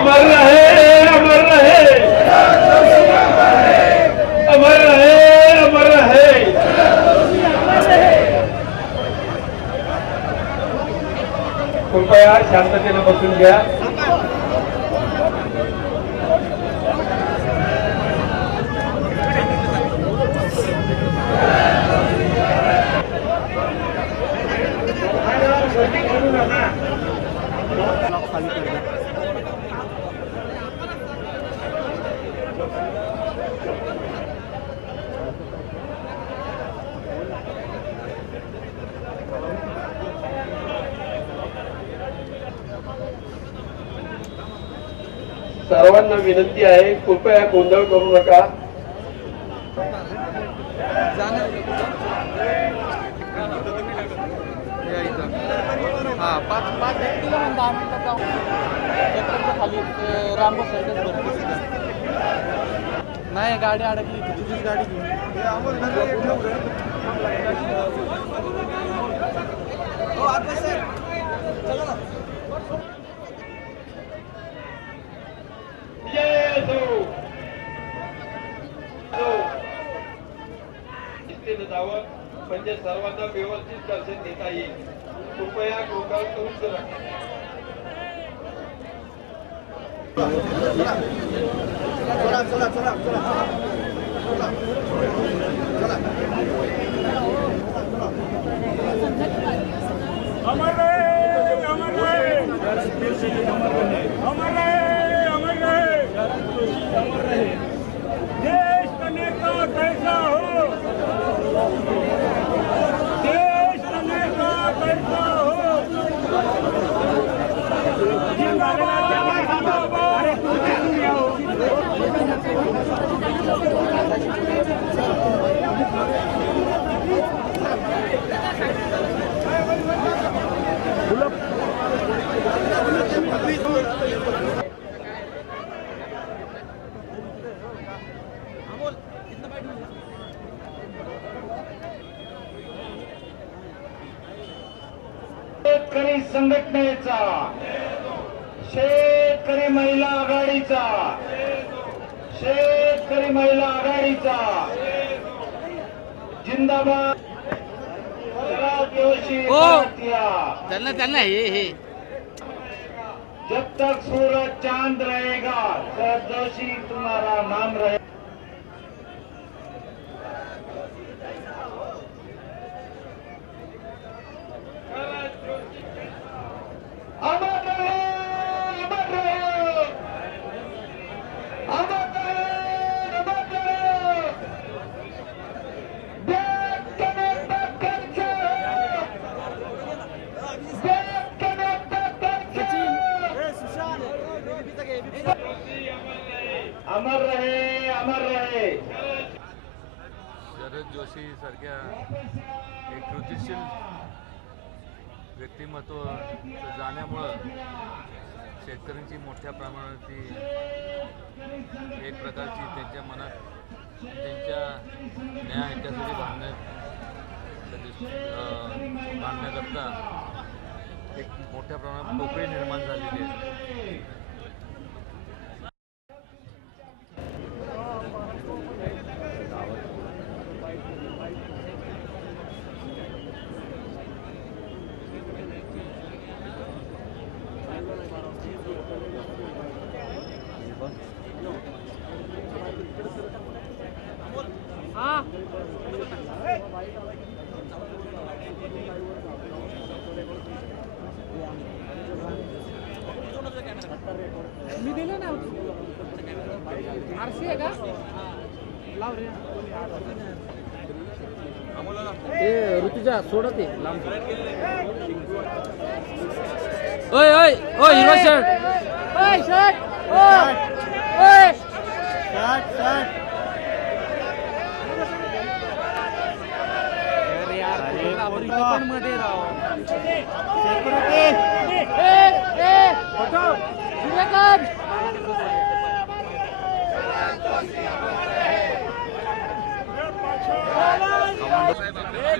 अमर रहे अमर रहे। अमर रहे अमर रहे। कृपया शांततेने बसून घ्या. सर्वांना विनंती आहे कृपया गोंधळ करू नका. पाच पाच एक जाऊ खाली नाही गाडी अडकली तुझीच गाडी घेऊन हो, म्हणजे सर्वांना व्यवस्थित दर्शन घेता येईल. कृपया गोंधळ करून नका चला चला अमर अमर रहे अमर रहे देश का नेता कैसा हो देश का नेता कैसा हो जिंदाबाद जिंदाबाद शेतकरी संघटनेचा शेतकरी महिला आघाडीचा शेतकरी महिला आघाडीचा. जिंदाबाद. प्रल्हाद जोशी हो. हे हे. जब तक सूरज चांद रहेगा शरद जोशी तुम्हारा नाम रहे अमर रहे अमर रहे। शरद जोशी सारख्या एक कृतीशील व्यक्तिमत्व जाण्यामुळं शेतकऱ्यांची मोठ्या प्रमाणात ती एक प्रकारची त्यांच्या मनात त्यांच्या न्याय याच्यासाठी भांडण्या बांधण्याकरता भांडण्याकरता एक मोठ्या प्रमाणात पोकळी निर्माण झालेली आहे. आरसी आहे का? लाव रे ए ऋतुजा सोडत आहे लांब. ओय ओय ओय हिरो शर्ट ओय शर्ट ओय. आपण इथं पण मध्ये राव.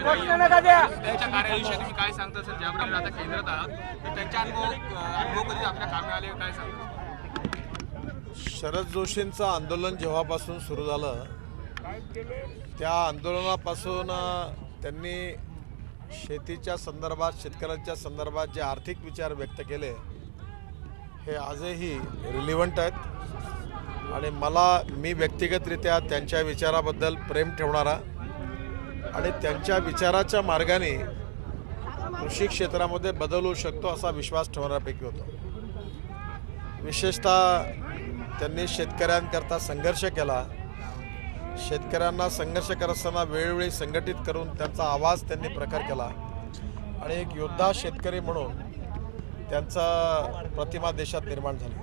त्यांच्या कार्याविषयी तुम्ही काय सांगता सर? ज्याप्रमाणे आता केंद्रात आहात तर त्यांच्या अनुभव अनुभव कधी आपल्या कामे आले काय सांगता? शरद जोशींचं आंदोलन जेव्हापासून सुरू झालं त्या आंदोलनापासून त्यांनी शेतीच्या संदर्भात शेतकऱ्यांच्या संदर्भात जे आर्थिक विचार व्यक्त केले हे आजही रिलिव्हंट आहेत. आणि मला मी व्यक्तिगतरित्या त्यांच्या विचाराबद्दल प्रेम ठेवणारा आणि त्यांच्या विचाराच्या मार्गाने कृषी क्षेत्रामध्ये बदल होऊ शकतो असा विश्वास ठेवणाऱ्यापैकी होतो. विशेषतः त्यांनी शेतकऱ्यांकरता संघर्ष केला. शेतकऱ्यांना संघर्ष करत असताना वेळोवेळी संघटित करून त्यांचा आवाज त्यांनी प्रखर केला. आणि एक योद्धा शेतकरी म्हणून त्यांचा प्रतिमा देशात निर्माण झाली.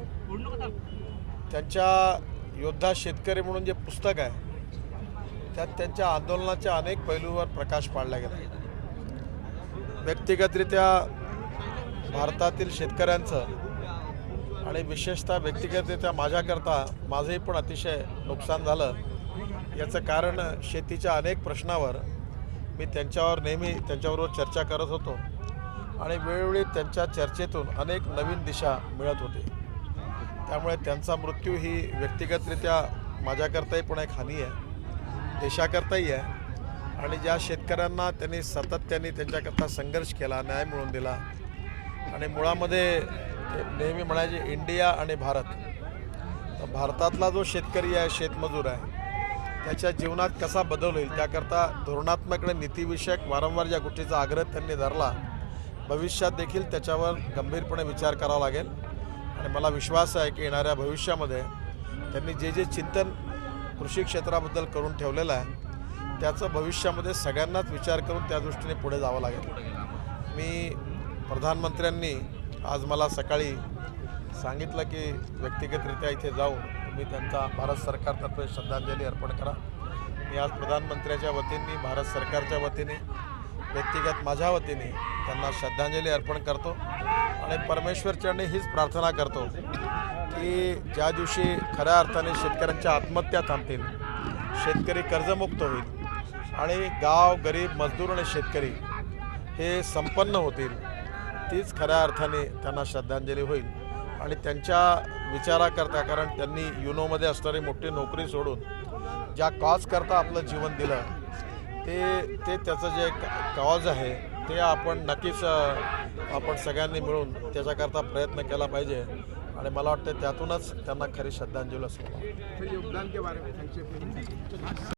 त्यांच्या योद्धा शेतकरी म्हणून जे पुस्तक आहे त्यात त्यांच्या आंदोलनाच्या अनेक पैलूवर प्रकाश पाडला गेला. व्यक्तिगतरित्या भारतातील शेतकऱ्यांचं आणि विशेषतः व्यक्तिगतरित्या माझ्याकरता माझंही पण अतिशय नुकसान झालं. याचं कारण शेतीच्या अनेक प्रश्नावर मी त्यांच्यावर नेहमी त्यांच्याबरोबर चर्चा करत होतो आणि वेळोवेळी त्यांच्या चर्चेतून अनेक नवीन दिशा मिळत होती. त्यामुळे त्यांचा मृत्यू ही व्यक्तिगतरित्या माझ्याकरताही पण एक हानी आहे. देशाकरताही आहे. आणि ज्या शेतकऱ्यांना त्यांनी सातत्याने त्यांच्याकरता संघर्ष केला न्याय मिळवून दिला. आणि मुळामध्ये नेहमी म्हणायचे इंडिया आणि भारत. तर भारतातला जो शेतकरी आहे शेतमजूर आहे त्याच्या जीवनात कसा बदल होईल त्याकरता धोरणात्मक आणि नीतिविषयक वारंवार ज्या गोष्टीचा आग्रह त्यांनी धरला भविष्यात देखील त्याच्यावर गंभीरपणे विचार करावा लागेल. आणि मला विश्वास आहे की येणाऱ्या भविष्यामध्ये त्यांनी जे जे चिंतन कृषी क्षेत्राबद्दल करून ठेवलेलं आहे. त्याचं भविष्यामध्ये सगळ्यांनाच विचार करून त्या दृष्टीने पुढे जावं लागेल. मी प्रधानमंत्र्यांनी आज मला सकाळी सांगितलं की व्यक्तिगतरित्या इथे जाऊन तुम्ही त्यांचा भारत सरकारतर्फे श्रद्धांजली अर्पण करा. मी आज प्रधानमंत्र्याच्या वतीने भारत सरकारच्या वतीने व्यक्तिगत माझ्या वतीने त्यांना श्रद्धांजली अर्पण करतो आणि परमेश्वरचरणी हीच प्रार्थना करतो. की ज्या दिवशी खऱ्या अर्थाने शेतकऱ्यांच्या आत्महत्या थांबतील शेतकरी कर्जमुक्त होईल आणि गाव गरीब मजदूर आणि शेतकरी हे संपन्न होतील तीच खऱ्या अर्थाने त्यांना श्रद्धांजली होईल. आणि त्यांच्या विचाराकरता कारण त्यांनी युनोमध्ये असणारी मोठी नोकरी सोडून ज्या कॉज करता आपलं जीवन दिलं ते ते त्याचं जे कॉज आहे ते आपण नक्कीच आपण सगळ्यांनी मिळून त्याच्याकरता प्रयत्न केला पाहिजे. आणि मला वाटतं त्यातूनच त्यांना खरी श्रद्धांजली असेल